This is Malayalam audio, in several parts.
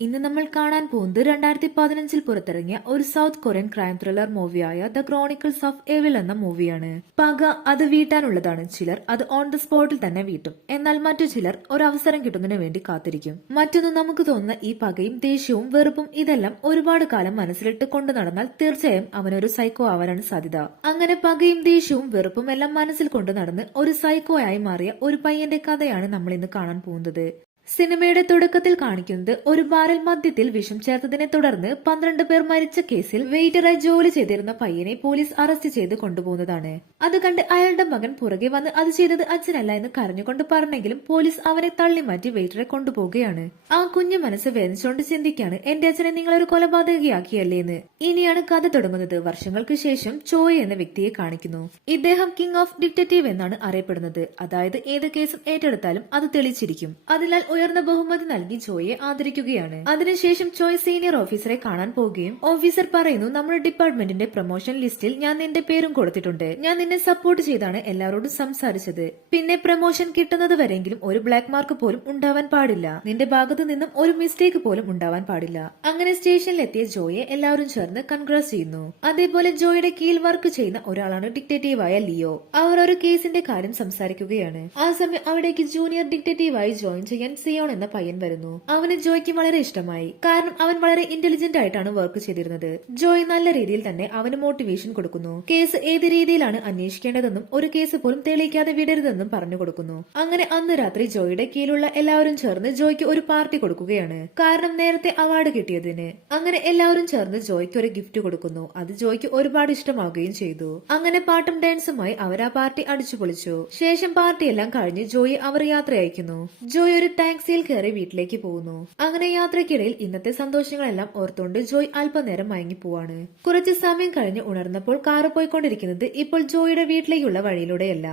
ഇന്ന് നമ്മൾ കാണാൻ പോകുന്നത് 2015 പുറത്തിറങ്ങിയ ഒരു സൗത്ത് കൊറിയൻ ക്രൈം ത്രില്ലർ മൂവിയായ ദ ക്രോണിക്കിൾസ് ഓഫ് എവിൾ എന്ന മൂവിയാണ്. പക അത് വീട്ടാനുള്ളതാണ്. ചിലർ അത് ഓൺ ദ സ്പോട്ടിൽ തന്നെ വീട്ടും. എന്നാൽ മറ്റു ചിലർ ഒരു അവസരം കിട്ടുന്നതിന് വേണ്ടി കാത്തിരിക്കും. മറ്റൊന്ന് നമുക്ക് തോന്നുന്ന ഈ പകയും ദേഷ്യവും വെറുപ്പും ഇതെല്ലാം ഒരുപാട് കാലം മനസ്സിലിട്ട് കൊണ്ടു നടന്നാൽ തീർച്ചയായും അവനൊരു സൈക്കോ ആവാനാണ് സാധ്യത. അങ്ങനെ പകയും ദേഷ്യവും വെറുപ്പും എല്ലാം മനസ്സിൽ കൊണ്ടു നടന്ന് ഒരു സൈക്കോ ആയി മാറിയ ഒരു പയ്യന്റെ കഥയാണ് നമ്മൾ ഇന്ന് കാണാൻ പോകുന്നത്. സിനിമയുടെ തുടക്കത്തിൽ കാണിക്കുന്നത് ഒരു ബാറിൽ മദ്യത്തിൽ വിഷം ചേർത്തതിനെ തുടർന്ന് 12 പേർ മരിച്ച കേസിൽ വെയിറ്ററായി ജോലി ചെയ്തിരുന്ന പയ്യനെ പോലീസ് അറസ്റ്റ് ചെയ്ത് കൊണ്ടുപോകുന്നതാണ്. അത് കണ്ട് അയാളുടെ മകൻ പുറകെ വന്ന് അത് ചെയ്തത് അച്ഛനല്ല എന്ന് കരഞ്ഞുകൊണ്ട് പറഞ്ഞെങ്കിലും പോലീസ് അവനെ തള്ളിമാറ്റി വെയിറ്ററെ കൊണ്ടുപോവുകയാണ്. ആ കുഞ്ഞു മനസ്സ് വേദനിച്ചുകൊണ്ട് ചിന്തിക്കാണ്, എന്റെ അച്ഛനെ നിങ്ങളൊരു കൊലപാതകയാക്കിയല്ലേന്ന്. ഇനിയാണ് കഥ തുടങ്ങുന്നത്. വർഷങ്ങൾക്ക് ശേഷം ചോയ് എന്ന വ്യക്തിയെ കാണിക്കുന്നു. ഇദ്ദേഹം കിങ് ഓഫ് ഡിറ്റക്റ്റീവ് എന്നാണ് അറിയപ്പെടുന്നത്. അതായത് ഏത് കേസും ഏറ്റെടുത്താലും അത് തെളിച്ചിരിക്കും. അതിനാൽ ഉയർന്ന ബഹുമതി നൽകി ജോയെ ആദരിക്കുകയാണ്. അതിനുശേഷം ജോയ് സീനിയർ ഓഫീസറെ കാണാൻ പോവുകയും ഓഫീസർ പറയുന്നു, നമ്മുടെ ഡിപ്പാർട്ട്മെന്റിന്റെ പ്രൊമോഷൻ ലിസ്റ്റിൽ ഞാൻ നിന്റെ പേരും കൊടുത്തിട്ടുണ്ട്. ഞാൻ നിന്നെ സപ്പോർട്ട് ചെയ്താണ് എല്ലാവരോടും സംസാരിച്ചത്. പിന്നെ പ്രൊമോഷൻ കിട്ടുന്നത് വരെയെങ്കിലും ഒരു ബ്ലാക്ക് മാർക്ക് പോലും ഉണ്ടാവാൻ പാടില്ല. നിന്റെ ഭാഗത്തു നിന്നും ഒരു മിസ്റ്റേക്ക് പോലും ഉണ്ടാവാൻ പാടില്ല. അങ്ങനെ സ്റ്റേഷനിലെത്തിയ ജോയെ എല്ലാവരും ചേർന്ന് കൺഗ്രാസ് ചെയ്യുന്നു. അതേപോലെ ജോയുടെ കീഴിൽ വർക്ക് ചെയ്യുന്ന ഒരാളാണ് ഡിറ്റക്റ്റീവായ ലിയോ. അവർ ഒരു കേസിന്റെ കാര്യം സംസാരിക്കുകയാണ്. ആ സമയം അവിടേക്ക് ജൂനിയർ ഡിറ്റക്റ്റീവായി ജോയിൻ ചെയ്യാൻ സിയോൺ എന്ന പയ്യൻ വരുന്നു. അവന് ജോയ്ക്ക് വളരെ ഇഷ്ടമായി. കാരണം അവൻ വളരെ ഇന്റലിജന്റ് ആയിട്ടാണ് വർക്ക് ചെയ്തിരുന്നത്. ജോയ് നല്ല രീതിയിൽ തന്നെ അവന് മോട്ടിവേഷൻ കൊടുക്കുന്നു. കേസ് ഏത് രീതിയിലാണ് അന്വേഷിക്കേണ്ടതെന്നും ഒരു കേസ് പോലും തെളിയിക്കാതെ വിടരുതെന്നും പറഞ്ഞു കൊടുക്കുന്നു. അങ്ങനെ അന്ന് രാത്രി ജോയുടെ കീഴിലുള്ള എല്ലാവരും ചേർന്ന് ജോയ്ക്ക് ഒരു പാർട്ടി കൊടുക്കുകയാണ്. കാരണം നേരത്തെ അവാർഡ് കിട്ടിയതിന്. അങ്ങനെ എല്ലാവരും ചേർന്ന് ജോയ്ക്ക് ഒരു ഗിഫ്റ്റ് കൊടുക്കുന്നു. അത് ജോയ്ക്ക് ഒരുപാട് ഇഷ്ടമാവുകയും ചെയ്തു. അങ്ങനെ പാട്ടും ഡാൻസുമായി അവർ ആ പാർട്ടി അടിച്ചു പൊളിച്ചു. ശേഷം പാർട്ടിയെല്ലാം കഴിഞ്ഞ് ജോയി അവർ യാത്ര അയക്കുന്നു. ജോയ് ഒരു ടാക്സിയിൽ കയറി വീട്ടിലേക്ക് പോകുന്നു. അങ്ങനെ യാത്രക്കിടയിൽ ഇന്നത്തെ സന്തോഷങ്ങളെല്ലാം ഓർത്തുകൊണ്ട് ജോയ് അല്പനേരം മയങ്ങിപ്പോവാണ്. കുറച്ചു സമയം കഴിഞ്ഞ് ഉണർന്നപ്പോൾ കാറ് പോയിക്കൊണ്ടിരിക്കുന്നത് ഇപ്പോൾ ജോയിയുടെ വീട്ടിലേക്കുള്ള വഴിയിലൂടെയല്ല.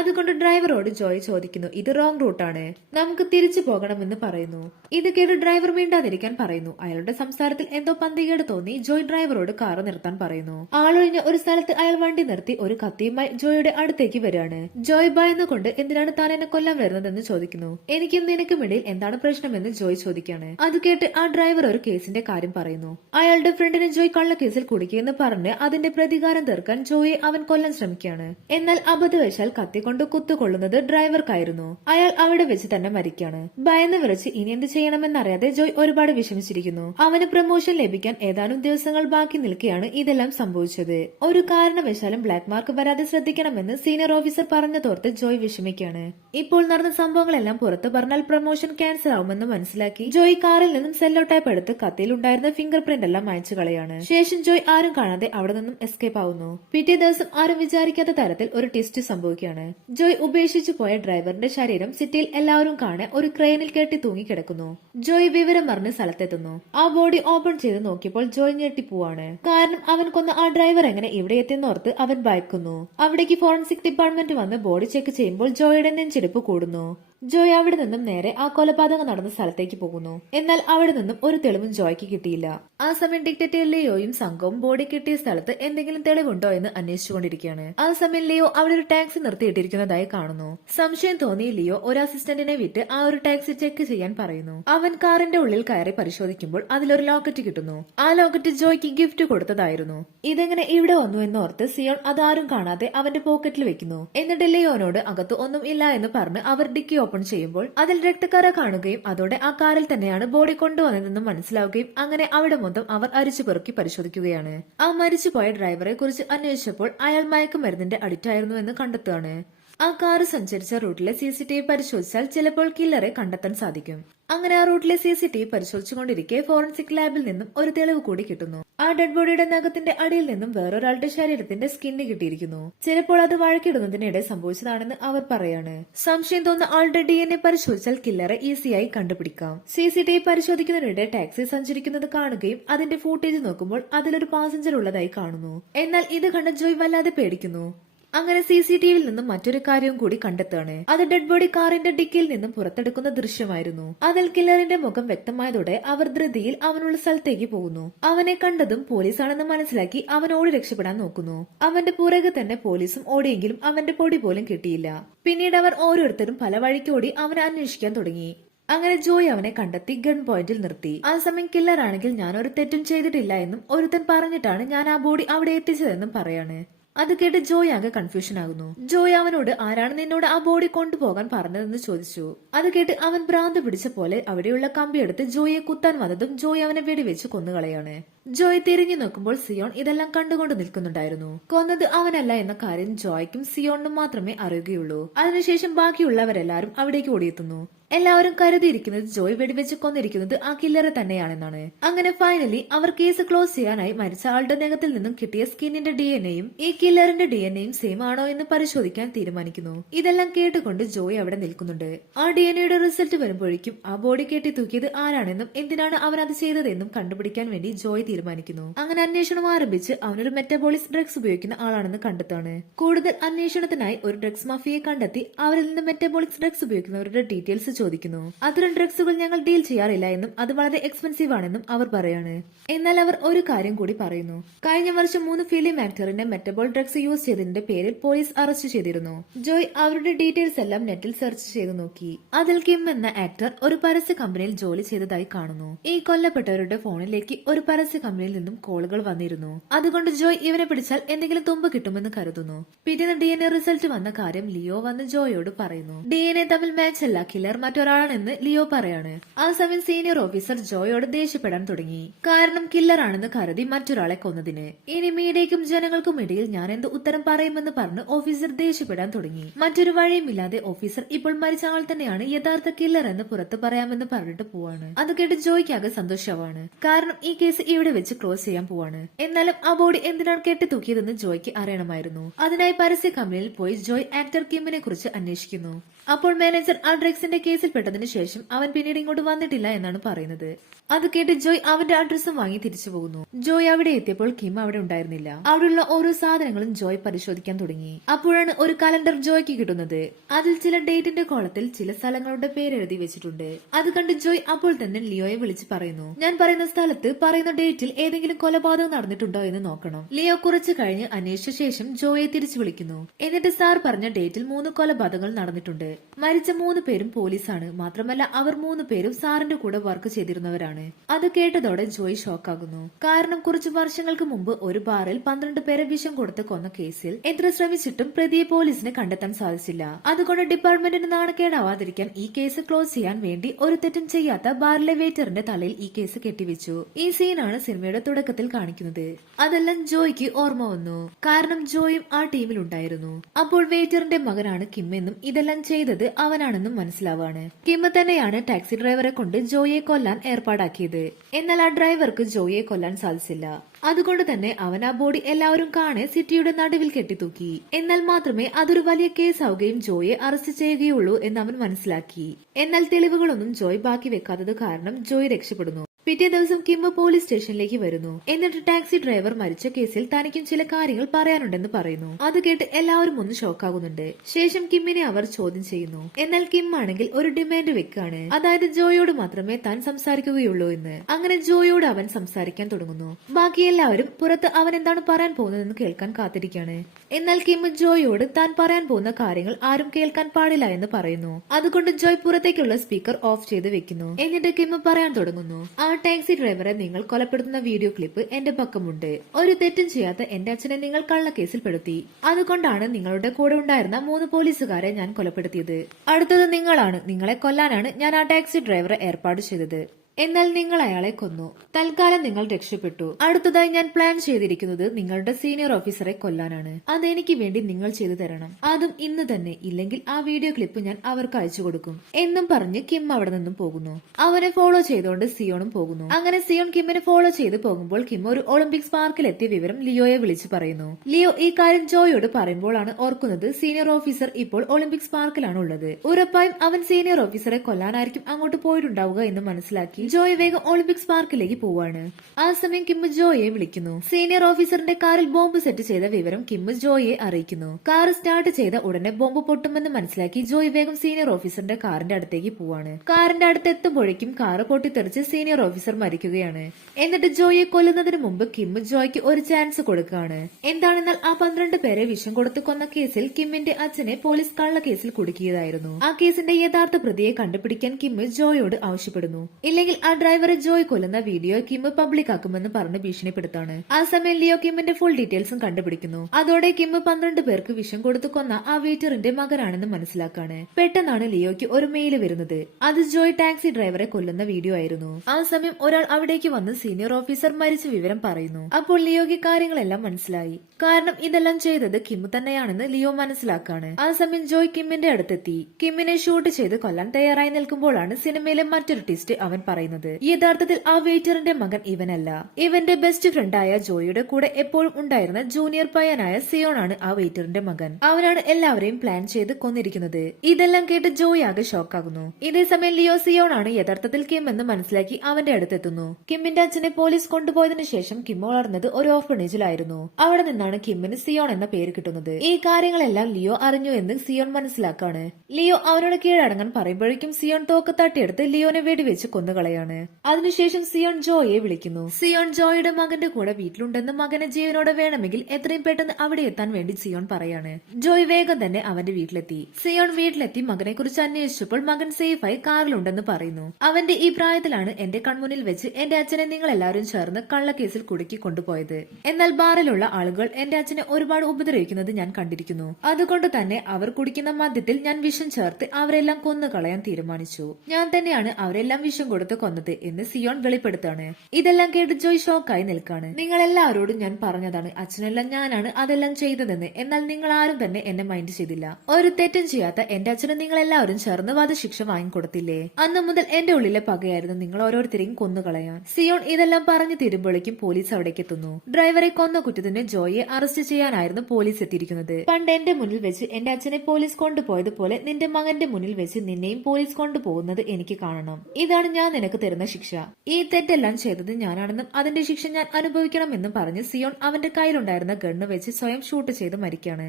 അതുകൊണ്ട് ഡ്രൈവറോട് ജോയ് ചോദിക്കുന്നു, ഇത് റോങ് റൂട്ടാണ്, നമുക്ക് തിരിച്ചു പോകണമെന്ന് പറയുന്നു. ഇത് കേട്ട് ഡ്രൈവർ മിണ്ടാതിരിക്കാൻ പറയുന്നു. അയാളുടെ സംസാരത്തിൽ എന്തോ പന്തികേട് തോന്നി ജോയ് ഡ്രൈവറോട് കാറ് നിർത്താൻ പറയുന്നു. ആളൊഴിഞ്ഞ ഒരു സ്ഥലത്ത് അയാൾ വണ്ടി നിർത്തി ഒരു കത്തിയുമായി ജോയുടെ അടുത്തേക്ക് വരികയാണ്. ജോയ് ഭയന്നുകൊണ്ട് എന്തിനാണ് താൻ എന്നെ കൊല്ലാൻ വരുന്നതെന്ന് ചോദിക്കുന്നു. എനിക്കും നിനക്കും ഇടയിൽ എന്താണ് പ്രശ്നമെന്ന് ജോയ് ചോദിക്കാണ്. അത് കേട്ട് ആ ഡ്രൈവർ ഒരു കേസിന്റെ കാര്യം പറയുന്നു. അയാളുടെ ഫ്രണ്ടിനെ ജോയ് കള്ളക്കേസിൽ കുടുക്കിയെന്ന് പറഞ്ഞ് അതിന്റെ പ്രതികാരം തീർക്കാൻ ജോയെ അവൻ കൊല്ലാൻ ശ്രമിക്കുകയാണ്. എന്നാൽ അബദ്ധവശാൽ കത്തി കൊണ്ട് കുത്തുകൊള്ളുന്നത് ഡ്രൈവർക്കായിരുന്നു. അയാൾ അവിടെ വെച്ച് തന്നെ മരിക്കാണ്. ഭയന്ന് വിറച്ച് ഇനി എന്ത് ചെയ്യണമെന്നറിയാതെ ജോയ് ഒരുപാട് വിഷമിച്ചിരിക്കുന്നു. അവന് പ്രമോഷൻ ലഭിക്കാൻ ഏതാനും ദിവസങ്ങൾ ബാക്കി നിൽക്കെയാണ് ഇതെല്ലാം സംഭവിച്ചത്. ഒരു കാരണവശാലും ബ്ലാക്ക് മാർക്ക് വരാതെ ശ്രദ്ധിക്കണമെന്ന് സീനിയർ ഓഫീസർ പറഞ്ഞതോർത്ത് ജോയ് വിഷമിക്കാണ്. ഇപ്പോൾ നടന്ന സംഭവങ്ങളെല്ലാം പുറത്തു പറഞ്ഞാൽ പ്രമോഷൻ ക്യാൻസൽ ആവുമെന്ന് മനസ്സിലാക്കി ജോയ് കാറിൽ നിന്നും സെല്ലോ ടൈപ്പ് എടുത്ത് കത്തിയിൽ ഉണ്ടായിരുന്ന ഫിംഗർ പ്രിന്റ് എല്ലാം മായ്ച്ചു കളയാണ്. ശേഷം ജോയ് ആരും കാണാതെ അവിടെ നിന്നും എസ്കേപ്പ് ആവുന്നു. പിറ്റേ ദിവസം ആരും വിചാരിക്കാത്ത തരത്തിൽ ഒരു ട്വിസ്റ്റ് സംഭവിക്കുകയാണ്. ജോയ് ഉപേക്ഷിച്ചു പോയ ഡ്രൈവറിന്റെ ശരീരം സിറ്റിയിൽ എല്ലാവരും കാണെ ഒരു ക്രെയിനിൽ കെട്ടി തൂങ്ങിക്കിടക്കുന്നു. ജോയ് വിവരം അറിഞ്ഞ് സ്ഥലത്തെത്തുന്നു. ആ ബോഡി ഓപ്പൺ ചെയ്ത് നോക്കിയപ്പോൾ ജോയ് ഞെട്ടിപ്പോവാണ്. കാരണം അവൻ കൊന്ന ആ ഡ്രൈവർ എങ്ങനെ ഇവിടെ എത്തിയെന്നോർത്ത് അവൻ ഭയക്കുന്നു. അവിടേക്ക് ഫോറൻസിക് ഡിപ്പാർട്ട്മെന്റ് വന്ന് ബോഡി ചെക്ക് ചെയ്യുമ്പോൾ ജോയുടെ നെഞ്ചെടുപ്പ് കൂടുന്നു. ജോയ് അവിടെ നിന്നും നേരെ ആ കൊലപാതകം നടന്ന സ്ഥലത്തേക്ക് പോകുന്നു. എന്നാൽ അവിടെ നിന്നും ഒരു തെളിവും ജോയ്ക്ക് കിട്ടിയില്ല. ആ സമയം ഡിറ്റക്റ്റീവ് ലിയോയും സംഘവും ബോഡി കിട്ടിയ സ്ഥലത്ത് എന്തെങ്കിലും തെളിവുണ്ടോ എന്ന് അന്വേഷിച്ചുകൊണ്ടിരിക്കുകയാണ്. ആ സമയം ലിയോ അവിടെ ഒരു ടാക്സി നിർത്തിയിട്ടിരിക്കുന്നതായി കാണുന്നു. സംശയം തോന്നി ലിയോ ഒരു അസിസ്റ്റന്റിനെ വിട്ട് ആ ഒരു ടാക്സി ചെക്ക് ചെയ്യാൻ പറയുന്നു. അവൻ കാറിന്റെ ഉള്ളിൽ കയറി പരിശോധിക്കുമ്പോൾ അതിലൊരു ലോക്കറ്റ് കിട്ടുന്നു. ആ ലോക്കറ്റ് ജോയ്ക്ക് ഗിഫ്റ്റ് കൊടുത്തതായിരുന്നു. ഇതെങ്ങനെ ഇവിടെ വന്നു എന്നോർത്ത് സിയോൺ അതാരും കാണാതെ അവന്റെ പോക്കറ്റിൽ വെക്കുന്നു. എന്നിട്ട് ലിയോനോട് അകത്ത് ഒന്നും ഇല്ല എന്ന് പറഞ്ഞ് അവർ ഡിക്കി ഓപ്പൺ ചെയ്യുമ്പോൾ അതിൽ രക്തക്കറ കാണുകയും അതോടെ ആ കാറിൽ തന്നെയാണ് ബോഡി കൊണ്ടുവന്നതെന്നും മനസ്സിലാവുകയും അങ്ങനെ അവിടെ മൊത്തം അവർ അരിച്ചു പെറുക്കി പരിശോധിക്കുകയാണ്. ആ മരിച്ചുപോയ ഡ്രൈവറെ കുറിച്ച് അന്വേഷിച്ചപ്പോൾ അയാൾ മയക്കുമരുന്നിന്റെ അഡിക്റ്റ് ആയിരുന്നു എന്ന് കണ്ടെത്തുകയാണ്. ആ കാറ് സഞ്ചരിച്ച റൂട്ടിലെ CCTV പരിശോധിച്ചാൽ ചിലപ്പോൾ കില്ലറെ കണ്ടെത്താൻ സാധിക്കും. അങ്ങനെ ആ റൂട്ടിലെ CCTV പരിശോധിച്ചുകൊണ്ടിരിക്കെ ഫോറൻസിക് ലാബിൽ നിന്നും ഒരു തെളിവ് കൂടി കിട്ടുന്നു. ആ ഡെഡ് ബോഡിയുടെ നഖത്തിന്റെ അടിയിൽ നിന്നും വേറൊരാളുടെ ശരീരത്തിന്റെ സ്കിന്ന് കിട്ടിയിരിക്കുന്നു. ചിലപ്പോൾ അത് വഴക്കിടുന്നതിനിടെ സംഭവിച്ചതാണെന്ന് അവർ പറയാണ്. സംശയം തോന്നുന്ന ആളുടെ DNA പരിശോധിച്ചാൽ കില്ലറെ ഈസിയായി കണ്ടുപിടിക്കാം. CCTV പരിശോധിക്കുന്നതിനിടെ ടാക്സി സഞ്ചരിക്കുന്നത് കാണുകയും അതിന്റെ ഫൂട്ടേജ് നോക്കുമ്പോൾ അതിലൊരു പാസഞ്ചർ ഉള്ളതായി കാണുന്നു. എന്നാൽ ഇത് കണ്ട ജോയ് വല്ലാതെ പേടിക്കുന്നു. അങ്ങനെ CCTVയിൽ നിന്നും മറ്റൊരു കാര്യവും കൂടി കണ്ടെത്തുകയാണ്. അത് ഡെഡ് ബോഡി കാറിന്റെ ഡിക്കിയിൽ നിന്നും പുറത്തെടുക്കുന്ന ദൃശ്യമായിരുന്നു. അതിൽ കില്ലറിന്റെ മുഖം വ്യക്തമായതോടെ അവർ ധൃതിയിൽ അവനുള്ള സ്ഥലത്തേക്ക് പോകുന്നു. അവനെ കണ്ടതും പോലീസാണെന്ന് മനസ്സിലാക്കി അവൻ ഓടി രക്ഷപ്പെടാൻ നോക്കുന്നു. അവന്റെ പുറകെ തന്നെ പോലീസും ഓടിയെങ്കിലും അവന്റെ പൊടി പോലും കിട്ടിയില്ല. പിന്നീട് അവർ ഓരോരുത്തരും പല വഴിക്കോടി അവനെ അന്വേഷിക്കാൻ തുടങ്ങി. അങ്ങനെ ജോയ് അവനെ കണ്ടെത്തി ഗൺ പോയിന്റിൽ നിർത്തി. ആ സമയം കില്ലർ ആണെങ്കിൽ ഞാൻ ഒരു തെറ്റും ചെയ്തിട്ടില്ല എന്നും ഒരുത്തൻ പറഞ്ഞിട്ടാണ് ഞാൻ ആ ബോഡി അവിടെ എത്തിച്ചതെന്നും പറയാണ്. അത് കേട്ട് ജോയ് ആകെ കൺഫ്യൂഷൻ ആകുന്നു. ജോയ് അവനോട് ആരാണ് നിന്നോട് ആ ബോഡി കൊണ്ടുപോകാൻ പറഞ്ഞതെന്ന് ചോദിച്ചു. അത് കേട്ട് അവൻ ഭ്രാന്ത് പിടിച്ച പോലെ അവിടെയുള്ള കമ്പിയെടുത്ത് ജോയിയെ കുത്താൻ വന്നതും ജോയ് അവനെ വെടിവെച്ച് കൊന്നുകളയാണ്. ജോയ് തിരിഞ്ഞു നോക്കുമ്പോൾ സിയോൺ ഇതെല്ലാം കണ്ടുകൊണ്ട് നിൽക്കുന്നുണ്ടായിരുന്നു. കൊന്നത് അവനല്ല എന്ന കാര്യം ജോയ്ക്കും സിയോണിനും മാത്രമേ അറിയുകയുള്ളൂ. അതിനുശേഷം ബാക്കിയുള്ളവരെല്ലാരും അവിടേക്ക് ഓടിയെത്തുന്നു. എല്ലാവരും കരുതിയിരിക്കുന്നത് ജോയ് വെടിവെച്ച് കൊന്നിരിക്കുന്നത് ആ കില്ലറെ തന്നെയാണെന്നാണ്. അങ്ങനെ ഫൈനലി അവർ കേസ് ക്ലോസ് ചെയ്യാനായി മരിച്ച ആളുടെ നഖത്തിൽ നിന്നും കിട്ടിയ സ്കിന്നിന്റെ DNA-യും ഈ കില്ലറിന്റെ DNA-യും സെയിം ആണോ എന്ന് പരിശോധിക്കാൻ തീരുമാനിക്കുന്നു. ഇതെല്ലാം കേട്ടുകൊണ്ട് ജോയ് അവിടെ നിൽക്കുന്നുണ്ട്. ആ DNA-യുടെ റിസൾട്ട് വരുമ്പോഴേക്കും ആ ബോഡി കെട്ടി തൂക്കിയത് ആരാണെന്നും എന്തിനാണ് അവൻ അത് ചെയ്തതെന്നും കണ്ടുപിടിക്കാൻ വേണ്ടി ജോയ് തീരുമാനിക്കുന്നു. അങ്ങനെ അന്വേഷണം ആരംഭിച്ച് അവനൊരു മെറ്റബോളിക് ഡ്രഗ്സ് ഉപയോഗിക്കുന്ന ആളാണെന്ന് കണ്ടെത്താണ്. കൂടുതൽ അന്വേഷണത്തിനായി ഒരു ഡ്രഗ്സ് മാഫിയയെ കണ്ടെത്തി അവരിൽ നിന്ന് മെറ്റബോളിക് ഡ്രഗ്സ് ഉപയോഗിക്കുന്നവരുടെ ഡീറ്റെയിൽസ് ചോദിക്കുന്നു. അത്തരം ഡ്രഗ്സുകൾ ഞങ്ങൾ ഡീൽ ചെയ്യാറില്ല എന്നും അത് വളരെ എക്സ്പെൻസീവ് ആണെന്നും അവർ പറയാണ്. എന്നാൽ അവർ ഒരു കാര്യം കൂടി പറയുന്നു. കഴിഞ്ഞ വർഷം 3 ഫിലിം ആക്ടറിന്റെ മെറ്റബോൾ ഡ്രഗ്സ് യൂസ് ചെയ്തതിന്റെ പേരിൽ പോലീസ് അറസ്റ്റ് ചെയ്തിരുന്നു. ജോയ് അവരുടെ ഡീറ്റെയിൽസ് എല്ലാം നെറ്റിൽ സെർച്ച് ചെയ്ത് നോക്കി. അതിൽ കിം എന്ന ആക്ടർ ഒരു പരസ്യ കമ്പനിയിൽ ജോലി ചെയ്തതായി കാണുന്നു. ഈ കൊല്ലപ്പെട്ടവരുടെ ഫോണിലേക്ക് ഒരു പരസ്യ കമ്പനിയിൽ നിന്നും കോളുകൾ വന്നിരുന്നു. അതുകൊണ്ട് ജോയ് ഇവനെ പിടിച്ചാൽ എന്തെങ്കിലും തുമ്പ് കിട്ടുമെന്ന് കരുതുന്നു. പിറ്റേന്ന് DNA റിസൾട്ട് വന്ന കാര്യം ലിയോ വന്ന് ജോയോട് പറയുന്നു. DNA തമ്മിൽ മാച്ച് അല്ല, കില്ലർ മറ്റൊരാളാണെന്ന് ലിയോ പറയാണ്. ആ സമയം സീനിയർ ഓഫീസർ ജോയോട് ദേഷ്യപ്പെടാൻ തുടങ്ങി. കാരണം കില്ലറാണെന്ന് കരുതി മറ്റൊരാളെ കൊന്നതിന്. ഇനി മീഡിയക്കും ജനങ്ങൾക്കും ഇടയിൽ ഞാൻ എന്ത് ഉത്തരം പറയുമെന്ന് പറഞ്ഞ് ഓഫീസർ ദേഷ്യപ്പെടാൻ തുടങ്ങി. മറ്റൊരു വഴിയുമില്ലാതെ ഓഫീസർ ഇപ്പോൾ മരിച്ച ആൾ തന്നെയാണ് യഥാർത്ഥ കില്ലർ എന്ന് പുറത്ത് പറയാമെന്ന് പറഞ്ഞിട്ട് പോവാണ്. അത് കേട്ട് ജോയ്ക്കാകെ സന്തോഷമാണ്. കാരണം ഈ കേസ് ഇവിടെ വെച്ച് ക്ലോസ് ചെയ്യാൻ പോവാണ്. എന്നാലും ആ ബോഡി എന്തിനാണ് കെട്ടിത്തൂക്കിയതെന്ന് ജോയ്ക്ക് അറിയണമായിരുന്നു. അതിനായി പരസ്യ കമ്പനിയിൽ പോയി ജോയ് ആക്ടർ കിമ്മിനെ കുറിച്ച് അന്വേഷിക്കുന്നു. അപ്പോൾ മാനേജർ ആ ഡ്രഗ്സിന്റെ കേസിൽ പെട്ടതിനു ശേഷം അവൻ പിന്നീട് ഇങ്ങോട്ട് വന്നിട്ടില്ല എന്നാണ് പറയുന്നത്. അത് കേട്ട് ജോയ് അവന്റെ അഡ്രസ്സും വാങ്ങി തിരിച്ചു പോകുന്നു. ജോയ് അവിടെ എത്തിയപ്പോൾ കിം അവിടെ ഉണ്ടായിരുന്നില്ല. അവിടെയുള്ള ഓരോ സാധനങ്ങളും ജോയ് പരിശോധിക്കാൻ തുടങ്ങി. അപ്പോഴാണ് ഒരു കലണ്ടർ ജോയ്ക്ക് കിട്ടുന്നത്. അതിൽ ചില ഡേറ്റിന്റെ കോളത്തിൽ ചില സ്ഥലങ്ങളുടെ പേരെഴുതി വെച്ചിട്ടുണ്ട്. അത് കണ്ട് ജോയ് അപ്പോൾ തന്നെ ലിയോയെ വിളിച്ച് പറയുന്നു, ഞാൻ പറയുന്ന സ്ഥലത്ത് പറയുന്ന ഡേറ്റിൽ ഏതെങ്കിലും കൊലപാതകം നടന്നിട്ടുണ്ടോ എന്ന് നോക്കണം. ലിയോ കുറച്ചു കഴിഞ്ഞ് അന്വേഷിച്ച ശേഷം ജോയെ തിരിച്ചു വിളിക്കുന്നു. എന്നിട്ട് സാർ പറഞ്ഞ ഡേറ്റിൽ 3 കൊലപാതകങ്ങൾ നടന്നിട്ടുണ്ട്. മരിച്ച 3 പേരും പോലീസാണ്. മാത്രമല്ല അവർ 3 പേരും സാറിന്റെ കൂടെ വർക്ക് ചെയ്തിരുന്നവരാണ്. അത് കേട്ടതോടെ ജോയ് ഷോക്കാകുന്നു. കാരണം കുറച്ചു വർഷങ്ങൾക്ക് മുമ്പ് ഒരു ബാറിൽ 12 പേരെ വിഷം കൊടുത്ത് കൊന്ന കേസിൽ എത്ര ശ്രമിച്ചിട്ടും പ്രതിയെ പോലീസിന് കണ്ടെത്താൻ സാധിച്ചില്ല. അതുകൊണ്ട് ഡിപ്പാർട്ട്മെന്റിന് നാണക്കേടാവാതിരിക്കാൻ ഈ കേസ് ക്ലോസ് ചെയ്യാൻ വേണ്ടി ഒരു തെറ്റും ചെയ്യാത്ത ബാറിലെ വെയിറ്ററിന്റെ തലയിൽ ഈ കേസ് കെട്ടിവെച്ചു. ഈ സീനാണ് സിനിമയുടെ തുടക്കത്തിൽ കാണിക്കുന്നത്. അതെല്ലാം ജോയ്ക്ക് ഓർമ്മ വന്നു. കാരണം ജോയും ആ ടീമിലുണ്ടായിരുന്നു. അപ്പോൾ വെയിറ്ററിന്റെ മകനാണ് കിം എന്നും ഇതെല്ലാം ചെയ്തത് അവനാണെന്നും മനസ്സിലാവാണ്. കിം തന്നെയാണ് ടാക്സി ഡ്രൈവറെ കൊണ്ട് ജോയെ കൊല്ലാൻ ഏർപ്പാടാക്കിയത്. എന്നാൽ ആ ഡ്രൈവർക്ക് ജോയെ കൊല്ലാൻ സാധിച്ചില്ല. അതുകൊണ്ട് തന്നെ അവൻ ആ ബോഡി എല്ലാവരും കാണെ സിറ്റിയുടെ നടുവിൽ കെട്ടിത്തൂക്കി. എന്നാൽ മാത്രമേ അതൊരു വലിയ കേസാവുകയും ജോയെ അറസ്റ്റ് ചെയ്യുകയുള്ളൂ എന്ന് അവൻ മനസ്സിലാക്കി. എന്നാൽ തെളിവുകളൊന്നും ജോയ് ബാക്കി വെക്കാത്തത് കാരണം ജോയ് രക്ഷപ്പെടുന്നു. പിറ്റേ ദിവസം കിം പോലീസ് സ്റ്റേഷനിലേക്ക് വരുന്നു. എന്നിട്ട് ടാക്സി ഡ്രൈവർ മരിച്ച കേസിൽ തനിക്കും ചില കാര്യങ്ങൾ പറയാനുണ്ടെന്ന് പറയുന്നു. അത് കേട്ട് എല്ലാവരും ഒന്ന് ഷോക്കാകുന്നുണ്ട്. ശേഷം കിമ്മിനെ അവർ ചോദ്യം ചെയ്യുന്നു. എന്നാൽ കിം ആണെങ്കിൽ ഒരു ഡിമാൻഡ് വെക്കാണ്. അതായത് ജോയോട് മാത്രമേ താൻ സംസാരിക്കുകയുള്ളൂ എന്ന്. അങ്ങനെ ജോയോട് അവൻ സംസാരിക്കാൻ തുടങ്ങുന്നു. ബാക്കി എല്ലാവരും പുറത്ത് അവൻ എന്താണ് പറയാൻ പോകുന്നതെന്ന് കേൾക്കാൻ കാത്തിരിക്കാണ്. എന്നാൽ കിം ജോയോട് താൻ പറയാൻ പോകുന്ന കാര്യങ്ങൾ ആരും കേൾക്കാൻ പാടില്ല എന്ന് പറയുന്നു. അതുകൊണ്ട് ജോയ് പുറത്തേക്കുള്ള സ്പീക്കർ ഓഫ് ചെയ്ത് വെക്കുന്നു. എന്നിട്ട് കിം പറയാൻ തുടങ്ങുന്നു, ആ ടാക്സി ഡ്രൈവറെ നിങ്ങൾ കൊലപ്പെടുത്തുന്ന വീഡിയോ ക്ലിപ്പ് എന്റെ പക്കമുണ്ട്. ഒരു തെറ്റും ചെയ്യാത്ത എന്റെ അച്ഛനെ നിങ്ങൾ കള്ളക്കേസിൽ പെടുത്തി. അതുകൊണ്ടാണ് നിങ്ങളുടെ കൂടെ ഉണ്ടായിരുന്ന 3 പോലീസുകാരെ ഞാൻ കൊലപ്പെടുത്തിയത്. അടുത്തത് നിങ്ങളാണ്. നിങ്ങളെ കൊല്ലാനാണ് ഞാൻ ആ ടാക്സി ഡ്രൈവറെ ഏർപ്പാട് ചെയ്തത്. എന്നാൽ നിങ്ങൾ അയാളെ കൊന്നു. തൽക്കാലം നിങ്ങൾ രക്ഷപ്പെട്ടു. അടുത്തതായി ഞാൻ പ്ലാൻ ചെയ്തിരിക്കുന്നത് നിങ്ങളുടെ സീനിയർ ഓഫീസറെ കൊല്ലാനാണ്. അതെനിക്ക് വേണ്ടി നിങ്ങൾ ചെയ്തു തരണം. അതും ഇന്ന് തന്നെ. ഇല്ലെങ്കിൽ ആ വീഡിയോ ക്ലിപ്പ് ഞാൻ അവർക്ക് അയച്ചു കൊടുക്കും എന്നും പറഞ്ഞ് കിം അവിടെ നിന്നും പോകുന്നു. അവനെ ഫോളോ ചെയ്തുകൊണ്ട് സിയോണും പോകുന്നു. അങ്ങനെ സിയോൺ കിമ്മിനെ ഫോളോ ചെയ്ത് പോകുമ്പോൾ കിം ഒരു ഒളിമ്പിക്സ് പാർക്കിൽ എത്തിയ വിവരം ലിയോയെ വിളിച്ചു പറയുന്നു. ലിയോ ഈ കാര്യം ജോയോട് പറയുമ്പോഴാണ് ഓർക്കുന്നത് സീനിയർ ഓഫീസർ ഇപ്പോൾ ഒളിമ്പിക്സ് പാർക്കിലാണ് ഉള്ളത്. ഉറപ്പായും അവൻ സീനിയർ ഓഫീസറെ കൊല്ലാനായിരിക്കും അങ്ങോട്ട് പോയിട്ടുണ്ടാവുക എന്ന് മനസ്സിലാക്കി മനസ്സിലാക്കി ജോയ് വേഗം ഒളിമ്പിക്സ് പാർക്കിലേക്ക് പോവാണ്. ആ സമയം കിം ജോയെ വിളിക്കുന്നു. സീനിയർ ഓഫീസറിന്റെ കാറിൽ ബോംബ് സെറ്റ് ചെയ്ത വിവരം കിം ജോയെ അറിയിക്കുന്നു. കാർ സ്റ്റാർട്ട് ചെയ്ത ഉടനെ ബോംബ് പൊട്ടുമെന്ന് മനസ്സിലാക്കി ജോയ് വേഗം സീനിയർ ഓഫീസറിന്റെ കാറിന്റെ അടുത്തേക്ക് പോവാണ്. കാറിന്റെ അടുത്ത് എത്തുമ്പോഴേക്കും കാറ് പൊട്ടിത്തെറിച്ച് സീനിയർ ഓഫീസർ മരിക്കുകയാണ്. എന്നിട്ട് ജോയെ കൊല്ലുന്നതിന് മുമ്പ് കിം ജോയ്ക്ക് ഒരു ചാൻസ് കൊടുക്കുകയാണ്. എന്താണെന്നാൽ ആ 12 പേരെ വിഷം കൊടുത്ത് കൊന്ന കേസിൽ കിമ്മിന്റെ അച്ഛനെ പോലീസ് കള്ള കേസിൽ കുടുക്കിയതായിരുന്നു. ആ കേസിന്റെ യഥാർത്ഥ പ്രതിയെ കണ്ടുപിടിക്കാൻ കിം ജോയോട് ആവശ്യപ്പെടുന്നു. ഇല്ലെങ്കിൽ ആ ഡ്രൈവറെ ജോയ് കൊല്ലുന്ന വീഡിയോ കിം പബ്ലിക് ആക്കുമെന്ന് പറഞ്ഞ് ഭീഷണിപ്പെടുത്താണ്. ആ സമയം ലിയോ കിമ്മിന്റെ ഫുൾ ഡീറ്റെയിൽസും കണ്ടുപിടിക്കുന്നു. അതോടെ കിം 12 പേർക്ക് വിഷം കൊടുത്തു കൊന്ന ആ വെയിറ്ററിന്റെ മകനാണെന്ന് മനസ്സിലാക്കാണ്. പെട്ടെന്നാണ് ലിയോയ്ക്ക് ഒരു മെയിൽ വരുന്നത്. അത് ജോയ് ടാക്സി ഡ്രൈവറെ കൊല്ലുന്ന വീഡിയോ ആയിരുന്നു. ആ സമയം ഒരാൾ അവിടേക്ക് വന്ന് സീനിയർ ഓഫീസർ മരിച്ച വിവരം പറയുന്നു. അപ്പോൾ ലിയോയ്ക്ക് കാര്യങ്ങളെല്ലാം മനസ്സിലായി. കാരണം ഇതെല്ലാം ചെയ്തത് കിം തന്നെയാണെന്ന് ലിയോ മനസ്സിലാക്കാണ്. ആ സമയം ജോയ് കിമ്മിന്റെ അടുത്തെത്തി കിമ്മിനെ ഷൂട്ട് ചെയ്ത് കൊല്ലാൻ തയ്യാറായി നിൽക്കുമ്പോഴാണ് സിനിമയിലെ മറ്റൊരു ട്വിസ്റ്റ് അവൻ പറയുന്നത്. യഥാർത്ഥത്തിൽ ആ വെയിറ്ററിന്റെ മകൻ ഇവനല്ല. ഇവന്റെ ബെസ്റ്റ് ഫ്രണ്ടായ ജോയിയുടെ കൂടെ എപ്പോഴും ഉണ്ടായിരുന്ന ജൂനിയർ പയ്യനായ സിയോൺ ആണ് ആ വെയിറ്ററിന്റെ മകൻ. അവനാണ് എല്ലാവരെയും പ്ലാൻ ചെയ്ത് കൊന്നിരിക്കുന്നത്. ഇതെല്ലാം കേട്ട് ജോയ് ആകെ ഷോക്കാകുന്നു. ഇതേസമയം ലിയോ സിയോൺ ആണ് യഥാർത്ഥത്തിൽ കിം എന്ന് മനസ്സിലാക്കി അവന്റെ അടുത്തെത്തുന്നു. കിമ്മിന്റെ അച്ഛനെ പോലീസ് കൊണ്ടുപോയതിനു ശേഷം കിം വളർന്നത് ഒരു ഓർഫണേജിലായിരുന്നു. അവിടെ നിന്നാണ് കിമ്മിന് സിയോൺ എന്ന പേര് കിട്ടുന്നത്. ഈ കാര്യങ്ങളെല്ലാം ലിയോ അറിഞ്ഞു എന്ന് സിയോൺ മനസ്സിലാക്കാണ്. ലിയോ അവനോട് കീഴടങ്ങാൻ പറയുമ്പോഴേക്കും സിയോൺ തോക്ക് തട്ടിയെടുത്ത് ലിയോനെ വെടിവെച്ച് കൊന്നുകളയാണ്. അതിനുശേഷം സിയോൺ ജോയെ വിളിക്കുന്നു. സിയോൺ ജോയുടെ മകന്റെ കൂടെ വീട്ടിലുണ്ടെന്ന് മകനെ ജീവനോടെ വേണമെങ്കിൽ എത്രയും പെട്ടെന്ന് അവിടെ എത്താൻ വേണ്ടി സിയോൺ പറയാണ്. ജോയ് വേഗം തന്നെ അവന്റെ വീട്ടിലെത്തി. സിയോൺ വീട്ടിലെത്തി മകനെ കുറിച്ച് അന്വേഷിച്ചപ്പോൾ മകൻ സേഫായി കാറിലുണ്ടെന്ന് പറയുന്നു. അവന്റെ ഈ പ്രായത്തിലാണ് എന്റെ കൺമുന്നിൽ വെച്ച് എന്റെ അച്ഛനെ നിങ്ങൾ എല്ലാവരും ചേർന്ന് കള്ളക്കേസിൽ കുടുക്കി കൊണ്ടുപോയത്. എന്നാൽ ബാറിലുള്ള ആളുകൾ എന്റെ അച്ഛനെ ഒരുപാട് ഉപദ്രവിക്കുന്നത് ഞാൻ കണ്ടിരിക്കുന്നു. അതുകൊണ്ട് തന്നെ അവർ കുടിക്കുന്ന മദ്യത്തിൽ ഞാൻ വിഷം ചേർത്ത് അവരെല്ലാം കൊന്നുകളയാൻ തീരുമാനിച്ചു. ഞാൻ തന്നെയാണ് അവരെല്ലാം വിഷം കൊടുത്ത് കൊന്നത് എന്ന് സിയോൺ വെളിപ്പെടുത്താണ്. ഇതെല്ലാം കേട്ട് ജോയ് ഷോക്കായി നിൽക്കാണ്. നിങ്ങൾ എല്ലാവരോടും ഞാൻ പറഞ്ഞതാണ് അച്ഛനെല്ലാം ഞാനാണ് അതെല്ലാം ചെയ്തതെന്ന്. എന്നാൽ നിങ്ങൾ ആരും തന്നെ എന്നെ മൈൻഡ് ചെയ്തില്ല. ഒരു തെറ്റും ചെയ്യാത്ത എന്റെ അച്ഛന് നിങ്ങൾ എല്ലാവരും ചേർന്ന് വധശിക്ഷ വാങ്ങിക്കൊടുത്തില്ലേ? അന്ന് മുതൽ എന്റെ ഉള്ളിലെ പകയായിരുന്നു നിങ്ങൾ ഓരോരുത്തരെയും കൊന്നുകളയാൻ. സിയോൺ ഇതെല്ലാം പറഞ്ഞു തീരുമ്പോഴേക്കും പോലീസ് അവിടേക്ക് എത്തുന്നു. ഡ്രൈവറെ കൊന്ന കുറ്റത്തിന് ജോയെ അറസ്റ്റ് ചെയ്യാനായിരുന്നു പോലീസ് എത്തിയിരിക്കുന്നത്. പണ്ട് എന്റെ മുന്നിൽ വെച്ച് എന്റെ അച്ഛനെ പോലീസ് കൊണ്ടുപോയതുപോലെ നിന്റെ മകന്റെ മുന്നിൽ വെച്ച് നിന്നെയും പോലീസ് കൊണ്ടുപോകുന്നത് എനിക്ക് കാണണം. ഇതാണ് ഞാൻ നിനക്ക് തരുന്ന ശിക്ഷ. ഈ തെറ്റെല്ലാം ചെയ്തത് ഞാനാണെന്നും അതിന്റെ ശിക്ഷ ഞാൻ അനുഭവിക്കണമെന്നും പറഞ്ഞ് സിയോൺ അവന്റെ കയ്യിലുണ്ടായിരുന്ന ഗണ്ണ് വെച്ച് സ്വയം ഷൂട്ട് ചെയ്ത് മരിക്കാണ്.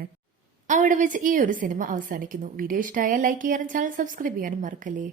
അവിടെ വെച്ച് ഈ ഒരു സിനിമ അവസാനിക്കുന്നു. വീഡിയോ ഇഷ്ടമായാൽ ലൈക്ക് ചെയ്യാനും ചാനൽ സബ്സ്ക്രൈബ് ചെയ്യാനും മറക്കല്ലേ.